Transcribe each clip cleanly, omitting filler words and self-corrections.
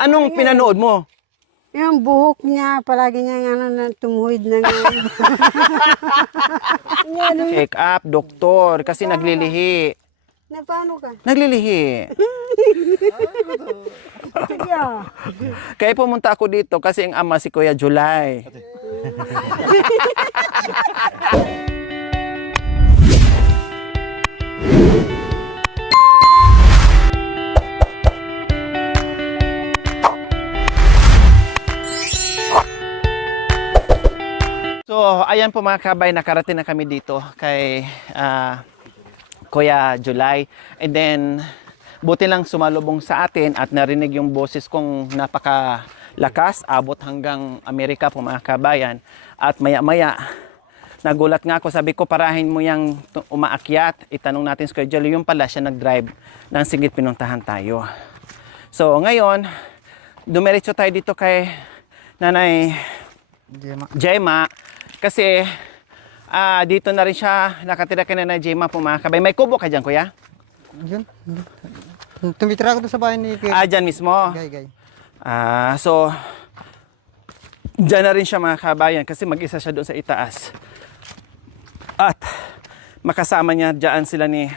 Anong pinanood mo? Yung buhok niya, palagi niya tumuhid na Check up, doktor, kasi naglilihi. Na paano ka? Naglilihi. Sige. Kaya pumunta ako dito kasi ang ama si Kuya July. So, ayan po mga kabay, nakarating na kami dito kay Kuya July. And then, buti lang sumalubong sa atin at narinig yung boses kong napakalakas, abot hanggang Amerika po mga kabayan. At maya-maya, nagulat nga ako, sabi ko parahin mo yung umaakyat. Itanong natin si Kuya July, yung pala siya nag-drive ng Singit pinuntahan tayo. So, ngayon, dumiretso tayo dito kay Nanay Gemma. Kasi dito na rin siya nakatira kay Nanay Gemma po mga kabay. May kubo ka dyan, Kuya? Diyan. Tumitira ko doon sa bahay ni Kuya. Dyan mismo? Gay. So, dyan na rin siya mga kabayan kasi mag-isa siya doon sa itaas. At makasama niya dyan sila ni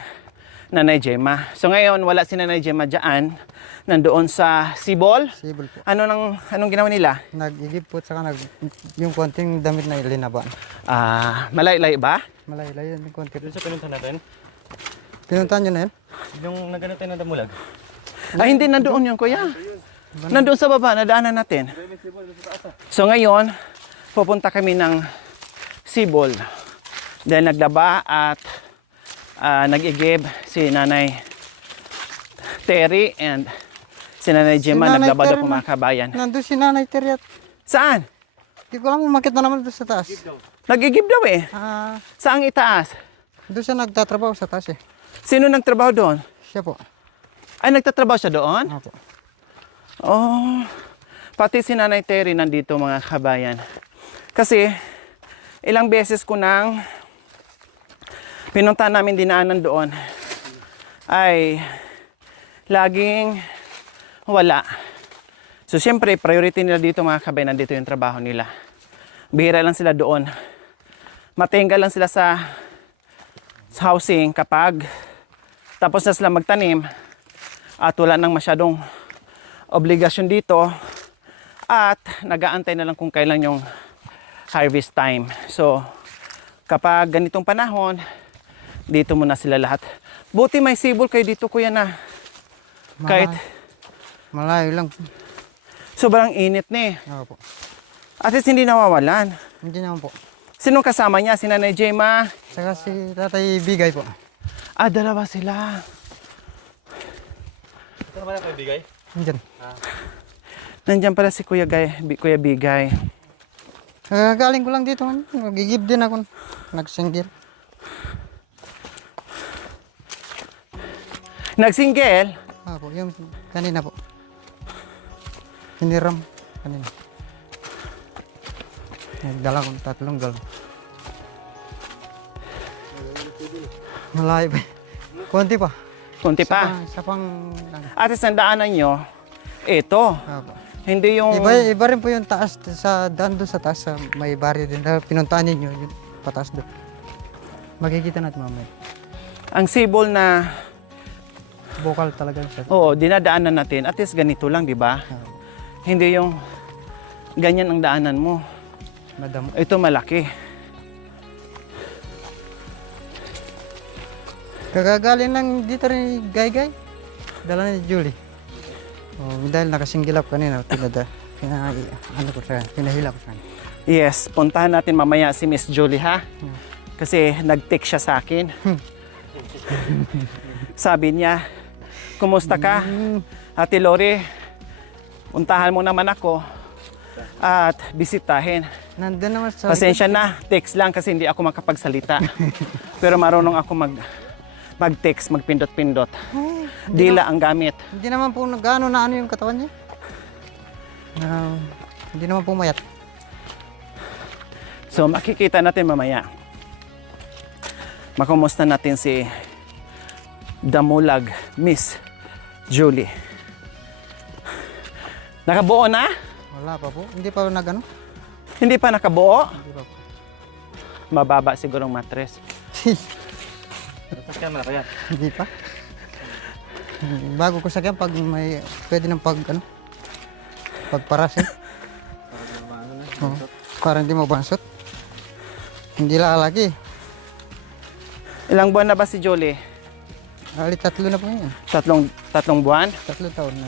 Nanay Gemma. So ngayon, wala si Nanay Gemma dyan. Nandoon sa Sibol. Sibol po. Anong ginawa nila? Nag-igib po saka yung konting damit na ilinaban. Malay-lay ba? Malay-lay yung konti. Doon sa pinuntahan natin, Pinuntahan nyo na yun? yung nagano tayo na damulag. Hindi, nandoon yun, Kuya. Nandoon sa baba, nadaanan natin. So ngayon, pupunta kami ng Sibol. Dahil naglaba at nag-igib si Nanay Terry and si Nanay Gemma. Nanay Naglaba daw Terry po mga kabayan. Nandun si Nanay Teriat. Saan? Hindi ko lang umakit na naman doon sa taas. Nag-igib daw eh. Saan itaas? Doon siya nagtatrabaho sa taas eh. Sino nagtrabaho doon? Siya po. Ay, nagtatrabaho siya doon? Opo. Oh, pati si Nanay Terry nandito mga kabayan. Kasi ilang beses ko nang pinunta namin dinaanan doon ay laging wala. So siyempre priority nila dito mga kabayan, nandito yung trabaho nila. Bihira lang sila doon. Matinggal lang sila sa housing kapag tapos na sila magtanim at wala nang masyadong obligasyon dito at nag-aantay na lang kung kailan yung harvest time. So kapag ganitong panahon, dito muna sila lahat. Buti may sibol kayo dito, Kuya, na kahit Malayo lang. sobrang init na eh. Opo. At least hindi nawawalan. Hindi naman po. Sinong kasama niya? Si Nanay Gemma? Saka si Tatay Bigay po. Dalawa sila. Ito naman ang kaibigay. Diyan. Nandiyan pala si Kuya Bigay. Galing ko lang dito. Nagigib din ako. Nagsinggil. Nagsinggel? Opo, yung kanina po. Hiniram kanina. Nagdala kong 3 galon. Malayo pa. Konti pa. Kunti pa. Isa pang At least ang daanan nyo, ito. Opo. Hindi yung... Iba rin po yung taas sa daan doon sa taas. May baryo din. Pinuntahan ninyo yung pataas doon. Makikita natin mamaya. Ang sibol na, Bukal talaga siya. oo, dinadaanan natin. At least ganito lang, di ba? Hindi yung ganyan ang daanan mo. Madam. Ito malaki. Kagagaling lang dito rin ni Gay. Dala ni Julie. Dahil nakasinggil up kanina. Pinahila ko siya. Yes, puntahan natin mamaya si Miss Julie, ha? Kasi nag-text siya sa akin. Sabi niya, kumusta ka? Ate Lori, puntahan mo naman ako at bisitahin. Nandun naman sa... Pasensya na, text lang kasi hindi ako makapagsalita. Pero marunong ako mag-text, magpindot-pindot. Dila ang gamit. Hindi naman po gaano na ano yung katawan niya. Hindi naman po mayat. So makikita natin mamaya. Makumusta natin si Damulag Miss Julie. Nakabuo na? Wala pa po. Hindi pa nagano. Hindi pa nakabuo? Hindi pa po. Mababa siguro ang mattress. Sasakyan mo na kaya. Hindi pa. Bago ko sakyan pag may pwede ng pag ano. Pagparasin. Oo. Para hindi mabansot. Hindi lalaki. Ilang buwan na ba si Julie? Ali 3 na po yan. Tatlong buwan? 3 taon na.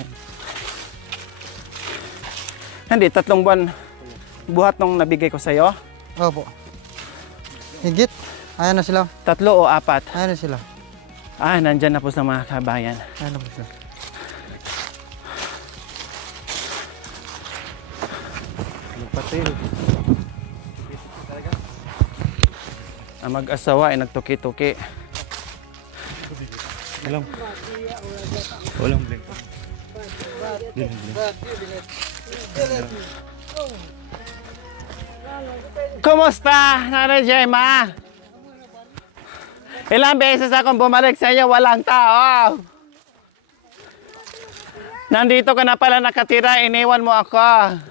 Hindi, 3 buwan buhat nung nabigay ko sa'yo. Opo. Higit. Ayan na sila. 3 o 4? Ayan na sila. Ah, nandyan na po sa mga kabayan. Ayan na po sila. Magpatil. Ang mag-asawa ay nagtuki-tuki. Walang. Walang blink. Kumusta, Nanay Gemma? Ilang beses akong bumalik sa iyo, walang tao. Nandito ka na pala nakatira, iniwan mo ako.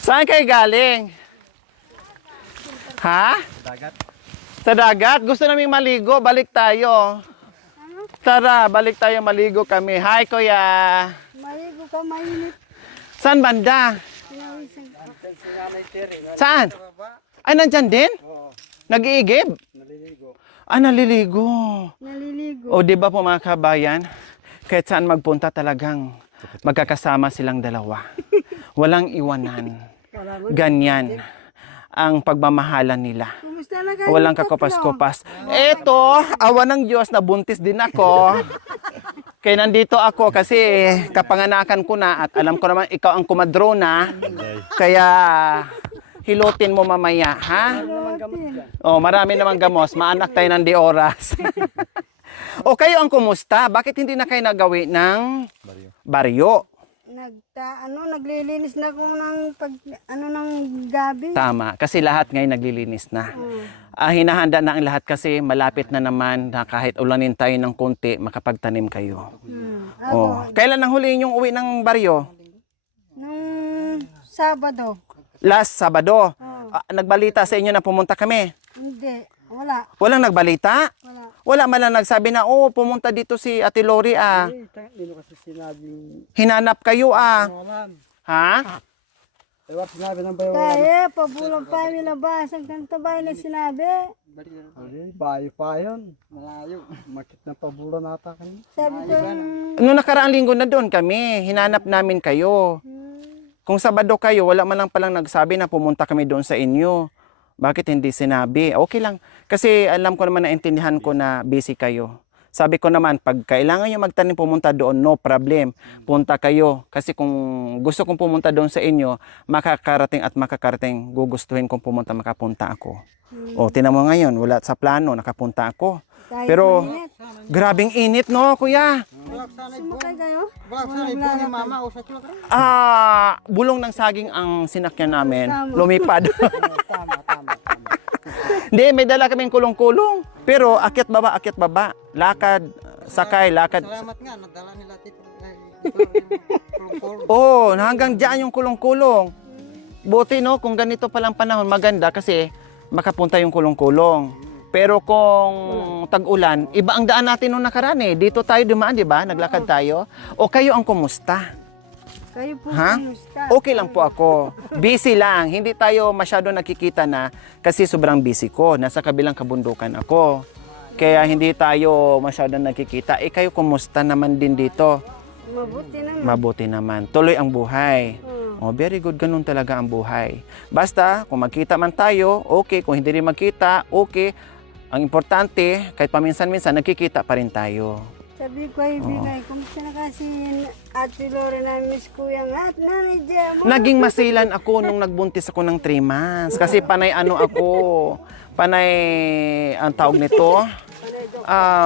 Saan kayo galing? Ha? Dagat. Sa dagat? Gusto naming maligo, balik tayo. Tara, balik tayo, maligo kami. Hi, kuya. Maligo ka, mainit. Saan banda? Saan? Ay, nandyan din? Nag-iigib? Naliligo. Ah, naliligo. Naliligo. O, di ba po mga kabayan, kahit saan magpunta talagang magkakasama silang dalawa. Walang iwanan. Ganyan ang pagmamahalan nila. Kumusta na kayo? Walang kakopas-kopas. Eto, awa ng Diyos, nabuntis din ako. Kaya nandito ako kasi kapanganakan ko na at alam ko naman ikaw ang kumadrona. Kaya hilutin mo mamaya, ha? Oh, marami namang gamos. Maanak tayo ng di oras. O kayo ang kumusta? Bakit hindi na kayo nagawi ng baryo? Naglilinis na ako ng ng gabi. Tama, kasi lahat ngayon naglilinis na. Hinahanda na ang lahat kasi malapit na naman na kahit ulanin tayo ng konti, makapagtanim kayo. Oh. Kailan ang huli yung uwi ng baryo? Nung Sabado. Last Sabado. Nagbalita sa inyo na pumunta kami. Hindi. Wala. Walang nagbalita? Wala. Wala man lang nagsabi na, oh, pumunta dito si Ate Lori, ah. Hindi kasi sinabi. Hinanap kayo, ah. Ha? Ewan sinabi ng bayo. Kaya, pabulang pa yung labas. Ang kanta ba yung sinabi? Bayo pa yun. Malayo. Makit na pabulan nata kayo. Sabi ko, Noong nakaraang linggo na doon kami, hinanap namin kayo. Kung Sabado kayo, wala man lang palang nagsabi na pumunta kami doon sa inyo. Bakit hindi sinabi? Okay lang. Kasi alam ko naman, naintindihan ko na busy kayo. Sabi ko naman, pag kailangan nyo magtanim pumunta doon, no problem. Punta kayo. Kasi kung gusto kong pumunta doon sa inyo, makakarating at makakarating, gugustuhin kong pumunta, makapunta ako. O, tinan mo ngayon, wala sa plano, nakapunta ako. kahit Pero, mainit. grabing init, no, kuya? Sumakay kayo? Mama, usat mo ka. Bulong ng saging ang sinakyan namin. Lumipad. Hindi, may dala kaming kulong-kulong. Pero akyat baba. Lakad, sakay, lakad. Salamat nga, nadala nila tito. Oo, hanggang dyan yung kulong-kulong. Buti, no, kung ganito palang panahon, maganda kasi makapunta yung kulong-kulong. Pero kung tag-ulan, iba ang daan natin nung nakaraan eh. Dito tayo dumaan, di ba? Naglakad tayo. O kayo ang kumusta? Kayo po, Ha? kumusta? Okay lang po ako. Busy lang. Hindi tayo masyado nakikita na kasi sobrang busy ko. Nasa kabilang kabundukan ako. Kaya hindi tayo masyado nakikita. Eh kayo kumusta naman din dito? Mabuti naman. Mabuti naman. Tuloy ang buhay. Oh, very good. Ganun talaga ang buhay. Basta, kung magkita man tayo, okay. Kung hindi rin magkita, okay. Ang importante, kahit paminsan-minsan, nagkikita pa rin tayo. Sabi ko ay bigay, kumusta na kasi Ate Lore na miss ko yung at Nanay Gemma. Naging masilan ako nung nagbuntis ako ng 3 months. Kasi panay ano ako, panay, ang tawag nito,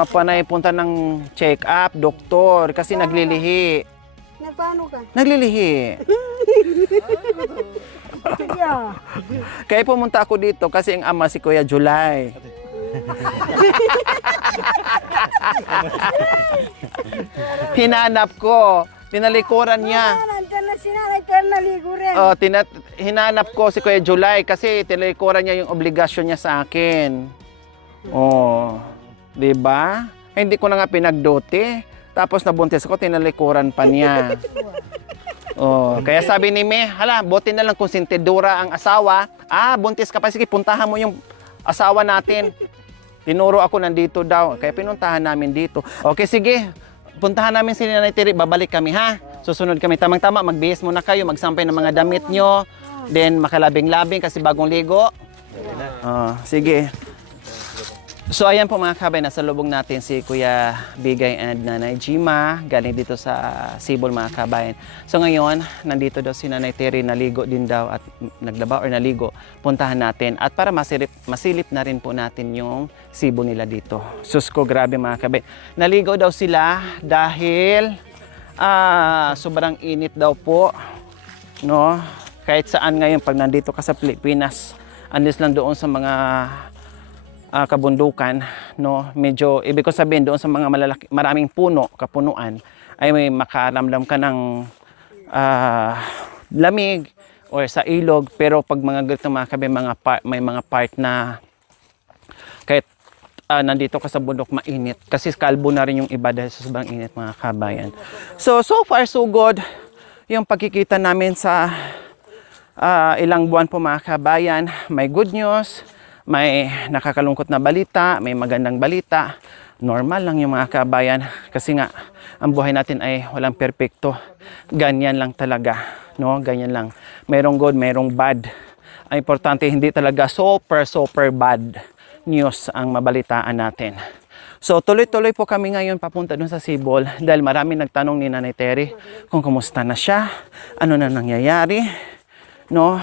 panay punta ng check-up, doktor, kasi naglilihi. Na paano ka? Naglilihi. Yeah. Kaya pumunta ako dito kasi ang ama si Kuya July. Hinanap ko. Tinalikuran niya. Nandyan na si Nanay Terry naligo rin. Oh, hinanap ko si Kuya July kasi tinalikuran niya yung obligasyon niya sa akin. Oh, 'di ba? Hindi ko na nga pinagduti. Tapos nabuntis ako, tinalikuran pa niya. Oh, kaya sabi ni Me, hala, buti na lang kung sintidura ang asawa. Ah, buntis ka pa, sige, puntahan mo yung asawa natin. Tinuro ako nandito daw, kaya pinuntahan namin dito. Okay, sige, puntahan namin si Nanay Terry, babalik kami ha. Susunod kami, tamang-tama, magbihis muna kayo, magsampay ng mga damit nyo. Then makalabing-labing kasi bagong ligo. Oh, sige. So ayan po mga kabay, nasa lubong natin si Kuya Bigay and Nanay Jima, galing dito sa Sibol mga kabayan. So ngayon, nandito daw si Nanay Terry, naligo din daw at naglaba or naligo. Puntahan natin at para masilip na rin po natin yung Sibol nila dito. Sus ko, grabe mga kabay. Naligo daw sila dahil sobrang init daw po. No? Kahit saan ngayon pag nandito ka sa Pilipinas, unless lang doon sa mga kabundukan, no, medyo ibig ko sabihin doon sa mga maraming puno, kapunuan, ay may makaramdam ka ng lamig or sa ilog. Pero pag mga ganito mga kabe, may mga part na kahit nandito ka sa bundok mainit kasi kalbo na rin yung iba dahil sa sobrang init mga kabayan. So far so good yung pagkikita namin sa ilang buwan po mga kabayan. May good news, may nakakalungkot na balita, may magandang balita. Normal lang yung mga kabayan kasi nga ang buhay natin ay walang perpekto. Ganyan lang talaga, no? Ganyan lang. Merong good, merong bad. Ang importante hindi talaga super bad news ang mabalitaan natin. So tuloy-tuloy po kami ngayon papunta dun sa Sibol dahil marami nagtanong ni Nanay Terry kung kumusta na siya, ano na nangyayari, no?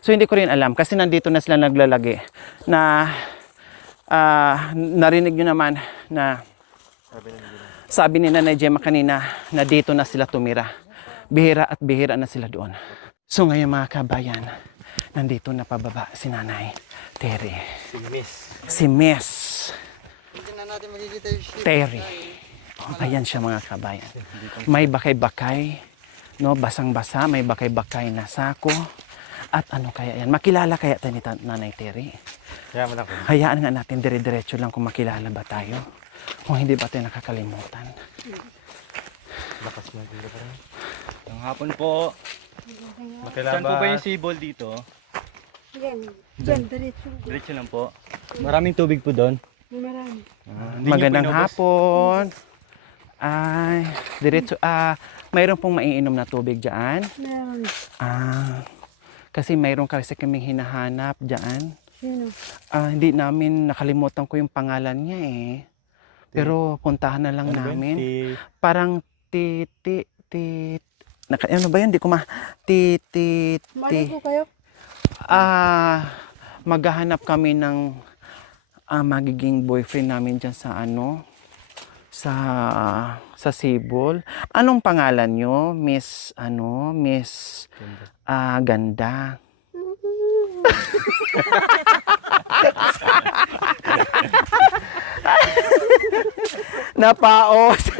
So hindi ko rin alam kasi nandito na sila naglalagi na narinig nyo naman na sabi ni Nanay Gemma kanina na dito na sila tumira. Bihira at bihira na sila doon. So ngayon mga kabayan, nandito na pababa si Nanay Terry. Si Miss Hindi na natin makikita yung ship. Terry. Ayan siya mga kabayan. May bakay-bakay, no? Basang-basa, may bakay-bakay na sako. At ano kaya yan? Makilala kaya tayo ni Nanay Terry? Kaya mo na ko. Hayaan nga natin dire-diretso lang kung makilala ba tayo. Kung hindi ba tayo nakakalimutan. Lakas mo dito pa rin. Ang hapon po. Saan po ba yung Sibol dito? Diyan, diretso. Diretso lang po. Maraming tubig po doon. Marami. Hindi niyo Magandang po inubos? hapon. Ay, diretso. Mayroon pong maiinom na tubig dyan. Meron. Kasi mayroon kasi kaming hinahanap dyan. Sino? Hindi namin nakalimutan ko yung pangalan niya eh. Pero puntahan na lang namin. Parang ano ba yun? Di ko Mali po kayo? maghahanap kami ng magiging boyfriend namin dyan sa sa Sibol. Anong pangalan nyo? Miss Ganda. Napaos.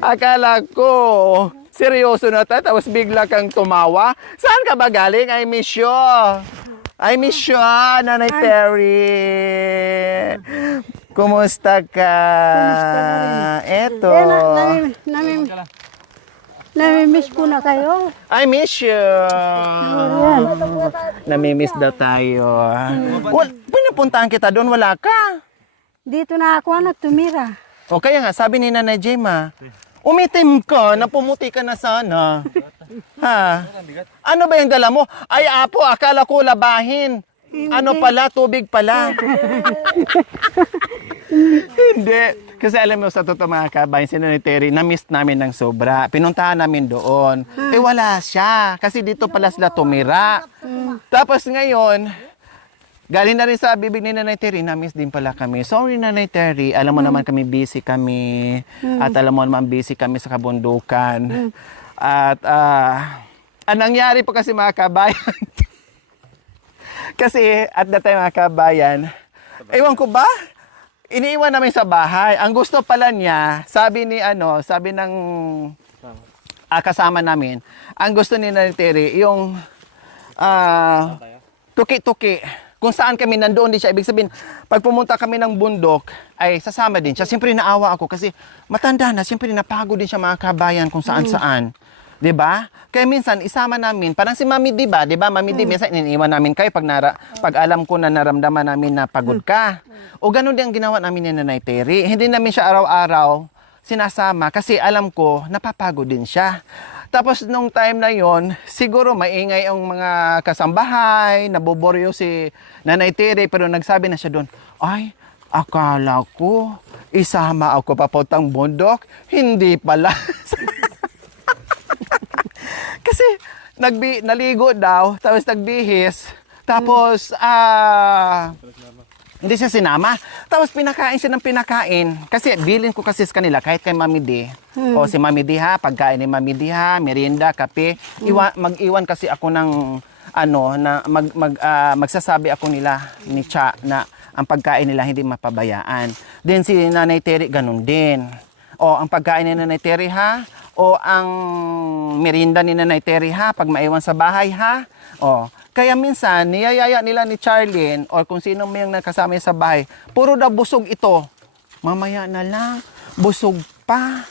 Akala ko seryoso na tayo tapos bigla kang tumawa. Saan ka ba galing? I miss you. Nanay Terry. Kumusta ka? Eto. Namimiss ko na kayo. I miss you. Namimiss daw tayo. Pinapuntahan kita doon, wala ka. Dito na ako tumira. O kaya nga, sabi ni Nanay Gemma, umitim ka, napumuti ka na sana. Ha? Ano ba yung dala mo? Ay, apo, akala ko labahin. Ano pala, tubig pala. Hindi. Kasi alam mo, sa totoo mga kabayan, si Nanay Terry, na-miss namin ng sobra. Pinuntahan namin doon. Wala siya. Kasi dito pala sila tumira. Tapos ngayon, galing na rin sa bibig ni Nanay Terry, na-miss din pala kami. Sorry Nanay Terry, alam mo naman kami busy kami. At alam mo naman busy kami sa kabundukan. At ang nangyari po kasi mga kabayan, kasi at that time mga kabayan, ewan ko ba, iniiwan namin sa bahay. Ang gusto pala niya, sabi ng kasama namin, ang gusto ni Nanay Terry, yung tuki-tuki. Kung saan kami nandoon din siya. Ibig sabihin, pag pumunta kami ng bundok, ay sasama din siya. Siyempre naawa ako kasi matanda na. Siyempre napagod din siya mga kabayan kung saan-saan. 'Di ba? Kaya minsan isama namin, parang si Mami D ba? 'Di ba? Mami D, minsan iniiwan namin kayo pag alam ko na naramdaman namin na pagod ka. O ganun din ang ginawa namin ni Nanay Terry. Hindi namin siya araw-araw sinasama kasi alam ko napapagod din siya. Tapos nung time na yon, siguro maingay ang mga kasambahay, naboboryo si Nanay Terry, pero nagsabi na siya doon, ay, akala ko, isama ako papuntang bundok, hindi pala. Kasi naligo daw, tapos nagbihis, tapos hindi siya sinama. Tapos pinakain siya ng pinakain. Kasi bilin ko kasi sa kanila, kahit kay Mami D. O si Mami D ha, pagkain ni Mami D ha, merienda, kape. Mag-iwan kasi ako ng, magsasabi ako nila ni Cha na ang pagkain nila hindi mapabayaan. Then si Nanay Terry, ganun din. O ang pagkain ni Nanay Terry ha, o ang merienda ni Nanay Terry ha, pag maiwan sa bahay ha. O, kaya minsan, niyayaya nila ni Charlene o kung sino may nakasama sa bahay, puro daw busog ito. Mamaya na lang, busog pa.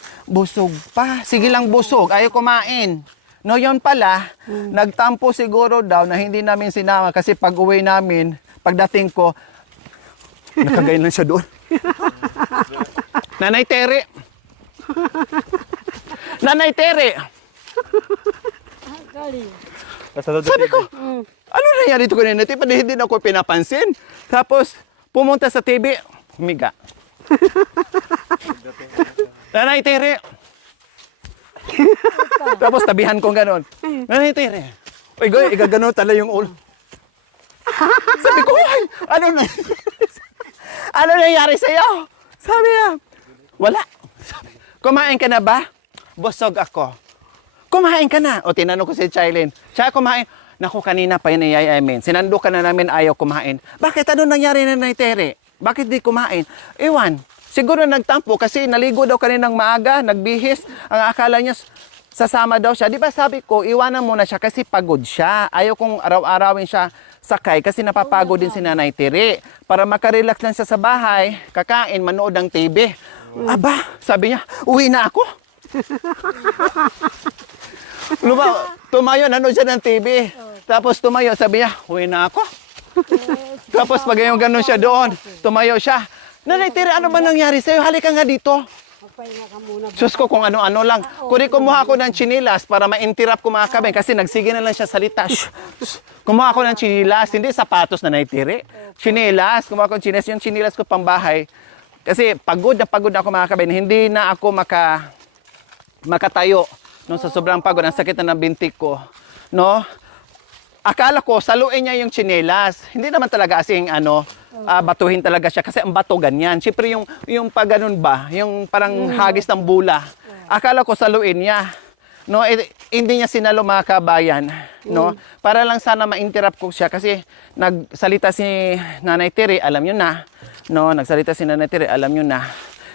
Sige lang busog, ayaw kumain. No, yun pala, nagtampo siguro daw na hindi namin sinama kasi pag uwi namin, pagdating ko, nakagayon lang siya doon. Nanay Terry! Nanay Terry! Sabi ko, ano nangyari ito kanina? Hindi na ako pinapansin. Tapos, pumunta sa TV, humiga. Nanay Terry! Tapos tabihan ko gano'n. Nanay Terry! Uy, igagano tala yung ulo. Sabi ko, ay, ano nangyari sa'yo? Sabi niya, wala. Kumain ka na ba? Busog ako. Kumain ka na. O tinanong ko si Charlene, siya kumain. Naku, kanina pa yun ayayamin. Sinando ka na namin ayaw kumain. Bakit ano nangyari na Nanay Terry? Bakit di kumain? Ewan. Siguro nagtampo kasi naligo daw kaninang maaga, nagbihis. Ang akala niya sasama daw siya. Di ba sabi ko, iwanan muna siya kasi pagod siya. Ayaw kong araw-arawin siya sakay kasi napapagod din si Nanay Terry. Para makarelax lang siya sa bahay, kakain, manood ng TV. Aba, sabi niya, uwi na ako. Tumayo, nanood siya ng TV. Tapos tumayo, sabi niya, uwi na ako. Tapos pag yung gano'n siya doon, tumayo siya. Nanay Terry, ano ba nangyari sa'yo? Halika nga dito. Sus ko kung ano-ano lang. Kundi kumuha ko ng chinilas para ma-interrupt ko mga kabeng kasi nagsige na lang siya salita. Kumuha ko ng chinilas, hindi sapatos na Nanay Terry. Chinilas, kumuha ko ng chinilas. Yung chinilas ko pang bahay. Kasi pagod na ako mga kabeng. Hindi na ako makatayo. Nung sa sobrang pagod, ang sakit na ng bintik ko. No? Akala ko, saluin niya yung tsinelas. Hindi naman talaga asing batuhin talaga siya. Kasi ang bato ganyan. Siyempre yung pag ganun ba, yung parang hagis ng bula. Akala ko saluin niya. No, hindi niya sinalo mga kabayan. No? Para lang sana ma-interrupt ko siya. Kasi nagsalita si Nanay Terry, alam nyo na. No, nagsalita si Nanay Terry, alam nyo na.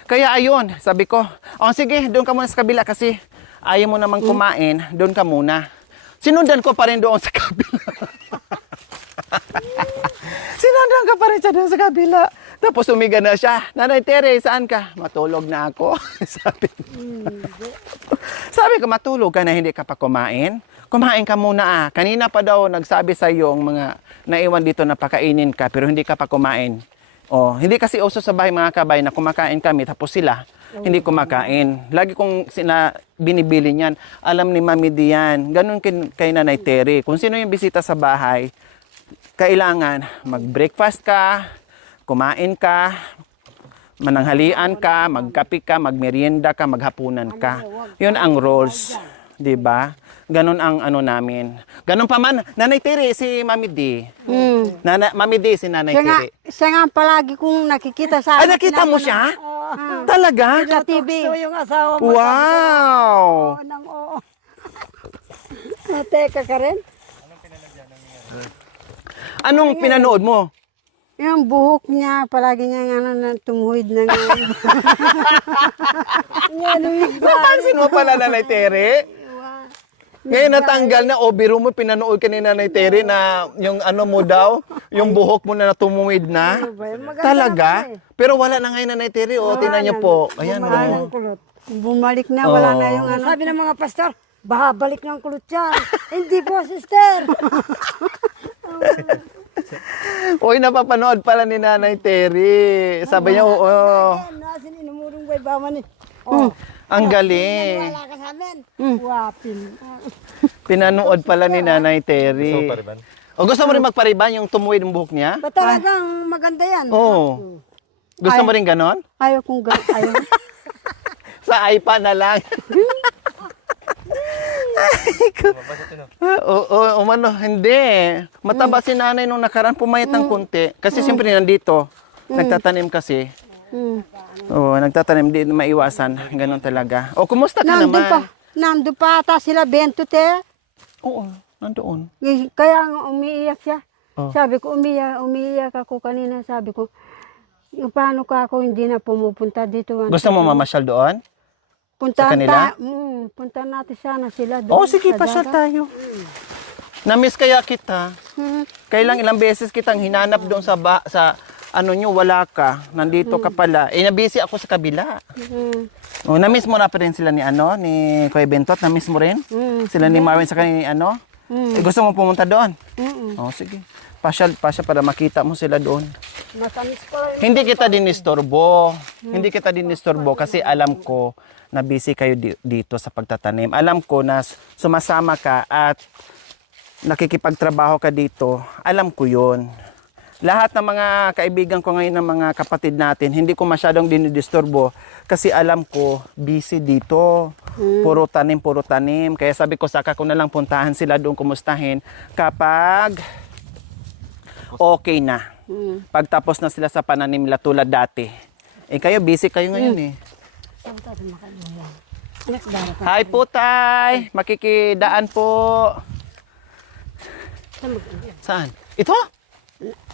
Kaya ayun, sabi ko, sige, doon ka muna sa kabila kasi ayaw mo namang kumain, doon ka muna. Sinundan ko pa rin doon sa kabila. Sinundan ka pa rin siya doon sa kabila. Tapos umiga na siya. Nanay Terry, saan ka? Matulog na ako. Sabi ko, matulog ka na hindi ka pa kumain? Kumain ka muna . Kanina pa daw nagsabi sa iyo ang mga naiwan dito na pakainin ka pero hindi ka pa kumain. Hindi kasi uso sa bahay mga kabay na kumakain kami tapos sila hindi kumakain. Lagi kong binibili niyan. Alam ni Mami Dian. Ganun kay Nanay Terry. Kung sino yung bisita sa bahay, kailangan mag-breakfast ka, kumain ka, mananghalian ka, magkape ka, magmerienda ka, maghapunan ka. Yun ang roles. Diba? Ganon ang namin. Ganon pa man, Nanay Terry, si Mami D. Mami D, si Nanay Terry. Siya nga palagi kong nakikita sa Ay, nakita mo siya? Talaga? Sa TV. Yung asawa mo. Wow! Oo. Teka ka rin? Anong pinanood mo? Yung buhok niya, palagi niya tumuhid na nga. Napansin mo pala, Nanay Tere? Ngayon natanggal na, o biro mo, pinanood ka ni Nanay Tere na yung ano mo daw, yung buhok mo na tumuwid na. Talaga? Pero wala na ngayon, Nanay Tere, o, tinan niyo po. Ayan, o. Bumalik na, wala na yung ano. Sabi ng mga pastor, babalik ng kulot yan. Hindi po, sister. Uy, napapanood pala ni Nanay Tere. Sabi niya, oo. Nasin inumurong bay baman eh. Oh. Ang galing. Wala ka sa amin. Wapin. Pinanood pala ni Nanay Tere. So, pariban. O gusto mo rin magpariban yung tumuwid ng buhok niya? Ba talagang maganda yan? Oo. Gusto mo rin ganon? Ayaw kong ayaw. Sa iPad na lang. Oo, umano, hindi. Mataba si nanay nung nakaraan, pumayat ng konti. Kasi siyempre nandito, nagtatanim kasi. Oo, nagtatanim, di maiwasan. Ganon talaga. O, kumusta ka naman? Nandun pa ata sila, Bento, te. Oo, nandoon. Kaya nga umiiyak siya. Oh. Sabi ko, umiiyak ako kanina. Sabi ko, paano ka ako hindi na pumupunta dito? Gusto mo mamasyal doon? Puntahan kanila? Puntahan natin sana sila doon. Oo, sige, sa pasyal dagat. tayo. Na-miss kaya kita. Kailang ilang beses kitang hinanap doon sa ano nyo, wala ka. Nandito ka pala. Eh, nabisi ako sa kabila. Oh, na-miss mo na pa rin sila ni Kuya Bentot? Na-miss mo rin? Sila ni Marvin sa ni Eh, gusto mo pumunta doon? Oh, sige. Pasyal para makita mo sila doon. Matamis ko lang. Hindi kita dinisturbo. Hindi kita dinisturbo kasi alam ko na busy kayo dito sa pagtatanim. Alam ko na sumasama ka at nakikipagtrabaho ka dito. Alam ko yun. Lahat ng mga kaibigan ko ngayon, ng mga kapatid natin, hindi ko masyadong dinidisturbo kasi alam ko busy dito. Puro tanim. Kaya sabi ko, saka ko na lang puntahan sila doon, kumustahin kapag okay na. Pagtapos na sila sa pananim nila tulad dati. Eh kayo, busy kayo ngayon eh. Hi po, Tay. Makikidaan po. Saan? Ito?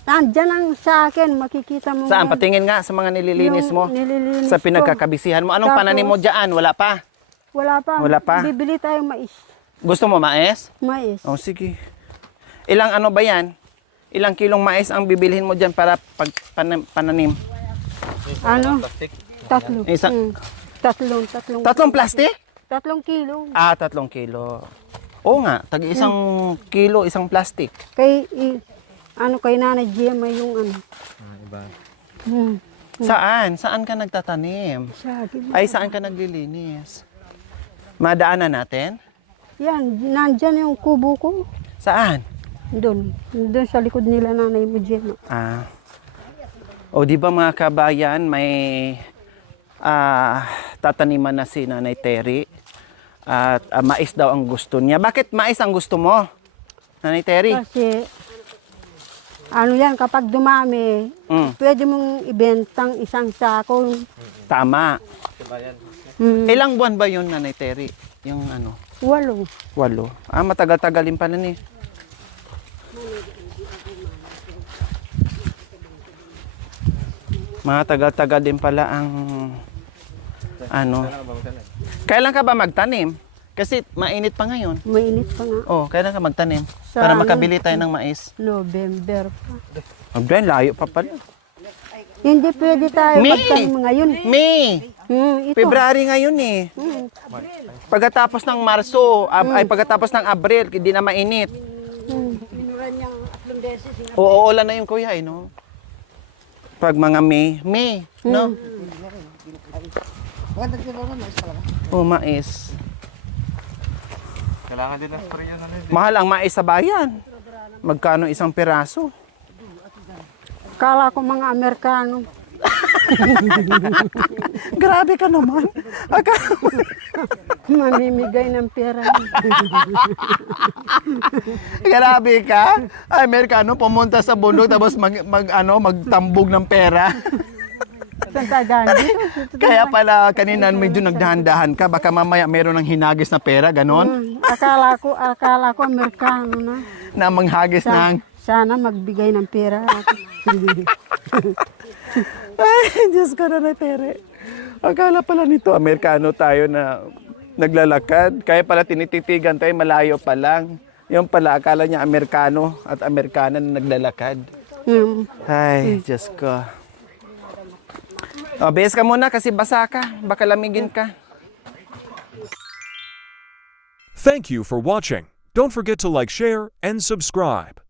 Nandyan ang sa akin, makikita mo. Saan? Patingin nga sa mga nililinis mo. Nililinis Sa ko. pinagkakabisihan mo. Anong Tapos, pananim mo dyan? Wala pa? Wala pa. pa? Bibili tayong mais. Gusto mo mais? Mais. Oh, sige. Ilang ano ba yan? Ilang kilong mais ang bibilhin mo dyan para pananim? Ano? Tatlo. Isang- Tatlong. Tatlong plastic? 3 kilo. 3 kilo. Oo nga, tag isang kilo, isang plastic. Kay Nanay Gemma yung ano. Iba. Saan? Saan ka nagtatanim? Sabi. Ay, saan ka naglilinis? Madaanan natin? Yan, nandyan yung kubo ko. Saan? Doon sa likod nila Nanay mo Gemma. O di ba mga kabayan, may tataniman na si Nanay Terry at mais daw ang gusto niya. Bakit mais ang gusto mo, Nanay Terry? Kasi, ano yan, kapag dumami, pwede mong ibentang isang sako. Tama. Ilang buwan ba yun, Nanay Terry? Yung ano? 8. 8. Matagal-tagalin pala ni. Matagal-tagal din pala ang ano. Kailan ka ba magtanim? Kasi mainit pa ngayon. Mainit pa nga. Oh, kailan ka magtanim? Sa Para ano? makabili tayo ng mais. November pa. Abdel, layo pa pala. Hindi pwede tayo May! magtanim ngayon. May! Ito. February ngayon eh. Pagkatapos ng Marso, ay pagkatapos ng Abril, hindi na mainit. Oo, ulan na yung kuya eh, no? Pag mga May, no? Oh, mais. Kailangan din ng spray yan. Mahal ang mais sa bayan. Magkano isang piraso? Kala ko mga Amerikano. Grabe ka naman. Mamimigay ng pera. Grabe ka. Ay, Amerikano, pumunta sa bundok tapos magtambog ng pera. Sa Tagandi. Kaya pala kanina medyo nagdahan-dahan ka. Baka mamaya meron ng hinagis na pera, ganon. Akala ko Amerikano na. Na manghagis ng... Sana magbigay ng pera. Ay, Diyos ko na Tere. Akala pala nito, Amerikano tayo na naglalakad. Kaya pala tinititigan tayo, malayo pa lang. Yung pala, akala niya Amerikano at Amerikana na naglalakad. Ay, Diyos ko. O, bihis ka muna kasi basa ka. Baka lamigin ka. Thank you for watching. Don't forget to like, share, and subscribe.